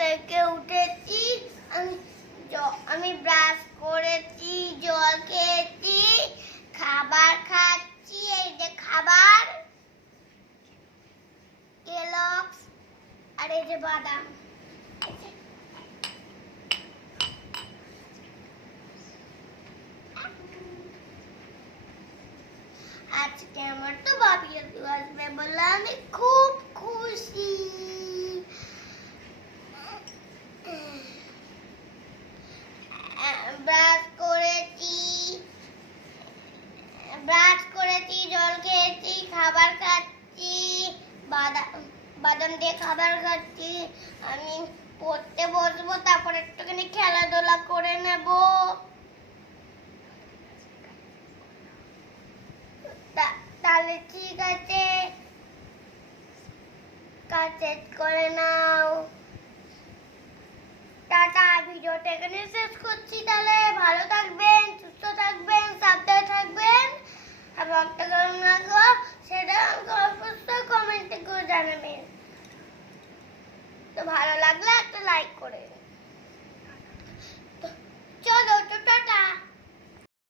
থেকে উঠেছি, আমি ব্রাশ করেছি, জল খেয়েছি, খাবার খাচ্ছি। এই যে খাবার, কেলগস আর এই যে বাদাম। আজকে আমার তো বাবি আসবে বলে আমি খুব খুশি। ব্রাশ করেছি, জল খেয়েছি, খাবার খাচ্ছি, বাদাম দিয়ে খাবার খাচ্ছি। আমি পড়তে বসবো, তারপর একটুখানি খেলাধুলা করে নেব। তাহলে ঠিক আছে, কাজ শেষ করে নাও। টাটা, ভিডিওটা এখানে শেষ করছি। তাহলে ভালো থাকবেন, সুস্থ থাকবেন, সাবধানে থাকবেন, আর ব্লগটা কেমন লাগলো